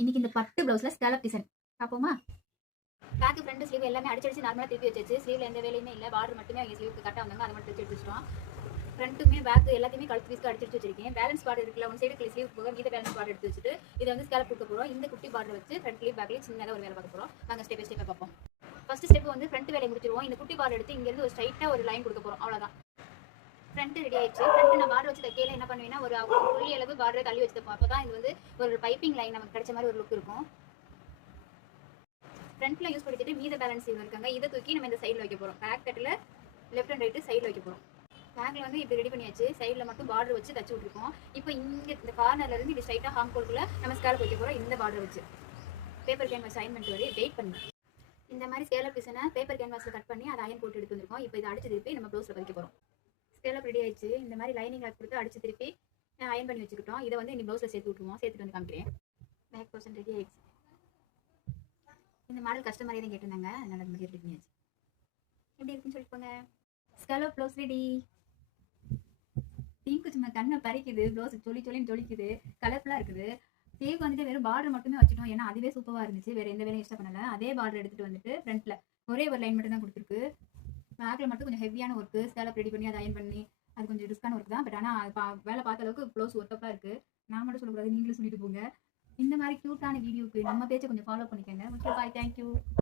இன்னைக்கு இந்த பட்டு பிளவுஸ்ல ஸ்கேலப் டிசைன் பாப்போமா? பேக் ஃப்ரண்ட் ஸ்லீவ் எல்லாமே அடிச்சு நார்மலா திருப்பி வச்சாச்சு. ஸ்லீவ்ல எந்த வேலையுமே இல்ல. பார்டர் மட்டுமே அவங்க ஸ்லீவுக்கு கட்ட வந்தாங்க, அதை மட்டும் எடுத்து வச்சிட்டோம். ஃப்ரண்ட்டுமே பேக் எல்லாத்தையுமே கழுத்து பீஸ்க்கு அடிச்சு வச்சிருக்கேன். பேலன்ஸ் பார்டர் இருக்குல்ல, ஒன் சைடு ஸ்லீவ் போக மீத பேலன்ஸ் பார்டர் எடுத்து வச்சுட்டு இதை வந்து ஸ்கேலப் கொடுக்க போறோம். இந்த குட்டி பார்டர் வச்சு ஃப்ரண்ட்லயும் பேக்லயும் சின்னதா ஒரு வேலை பார்க்க போறோம். நாங்க ஸ்டெப் பை ஸ்டெப்பா பார்ப்போம். ஃபர்ஸ்ட் ஸ்டெப் வந்து ஃப்ரண்ட் வேலையை முடிச்சிருவோம். இந்த குட்டி பார்டர் எடுத்து இங்க இருந்து ஒரு ஸ்ட்ரைட்டா ஒரு லைன் கொடுக்க போறோம். அவ்வளவுதான். ஃப்ரண்ட் ரெடி ஆயிடுச்சு. ஃப்ரண்ட் நான் பார்டர் வச்சு தைக்கையில என்ன பண்ணுவேன்னா ஒரு புள்ளி அளவு பார்டரை தள்ளி வச்சு தைப்போம். அப்பதான் இது வந்து ஒரு பைப்பிங் லைன் நமக்கு கிடைச்ச மாதிரி ஒரு லுக் இருக்கும். ஃப்ரண்ட்ல யூஸ் பண்ணிட்டு மீத பேலன்ஸ் இது இருக்காங்க, இதை தூக்கி நம்ம இந்த சைடில் வைக்க போறோம். பேக் கட்டில் லெஃப்ட் அண்ட் ரைட்டு சைடில் வைக்க போறோம். பேக்ல வந்து இப்படி ரெடி பண்ணியாச்சு. சைடில் மட்டும் பார்டர் வச்சு தச்சு விட்டுருக்கோம். இப்போ இங்கே இந்த கார்னர்ல இருந்து இப்படி ஸ்ட்ரைட்டாக ஹாம் கோல்குள்ள நம்ம ஸ்கேலப் வைக்க போறோம். இந்த பார்டர் வச்சு பேப்பர் கேன்வாஸ் அயன் பண்ணிட்டு வரை வெயிட் பண்ணி இந்த மாதிரி ஸ்கேலப் பீஸனை பேப்பர் கேன்வாஸில் கட் பண்ணி அதை அயன் போட்டு எடுத்து வந்திருக்கோம். இப்போ இதை அடிச்சு திருப்பி நம்ம ப்ளவுஸில் பதிக்க போறோம். ஸ்கேலப் ரெடி ஆயிடுச்சு. இந்த மாதிரி லைனிங் கொடுத்து அடிச்சு திருப்பி அயன் பண்ணி வச்சுக்கிட்டோம். இதை வந்து இந்த ப்ளவுஸில் சேர்த்து விட்டுருவோம். சேர்த்துட்டு வந்து காமிக்கிறேன். பேக் போர்ஷன் ரெடி ஆயிடுச்சு. இந்த மாடல் கஸ்டமரே தான் கேட்டிருந்தாங்க, அதனால அந்த மாதிரி ரெடி பண்ணியாச்சு. எப்படி இருக்குன்னு சொல்லிப்போங்க. Scallop blouse ready. பிங்க் சும்மா கண்ணை பறிக்குது. ப்ளவுஸ் சொல்லின்னு ஜொலிக்குது. கலர்ஃபுல்லாக இருக்குது. ஸ்லீவ் வந்துட்டு வெறும் பார்டர் மட்டுமே வச்சுட்டோம், ஏன்னா அதுவே சூப்பராக இருந்துச்சு. வேறு எந்த வேலையும் எக்ஸ்ட்ரா பண்ணல. அதே பார்டர் எடுத்துகிட்டு வந்துட்டு ஃப்ரண்ட்டில் ஒரே ஒரு லைன் மட்டும் தான் கொடுத்துருக்கு. பேக்கில் மட்டும் கொஞ்சம் ஹெவியான ஒர்க்கு. ஸ்கேலப் ரெடி பண்ணி அதை அயன் பண்ணி அது கொஞ்சம் ரிஸ்கான ஒர்க் தான். பட் ஆனால் வேலை பார்த்த அளவுக்கு ப்ளவுஸ் ஒர்க்கப்பாக இருக்குது. நான் மட்டும் சொல்லக்கூடாது, நீங்களும் சொல்லிட்டு போங்க. இந்த மாதிரி க்யூட்டான வீடியோக்கு நம்ம பேஜை கொஞ்சம் ஃபாலோ பண்ணிக்கோங்க. ஓகே, பாய், தேங்க்யூ.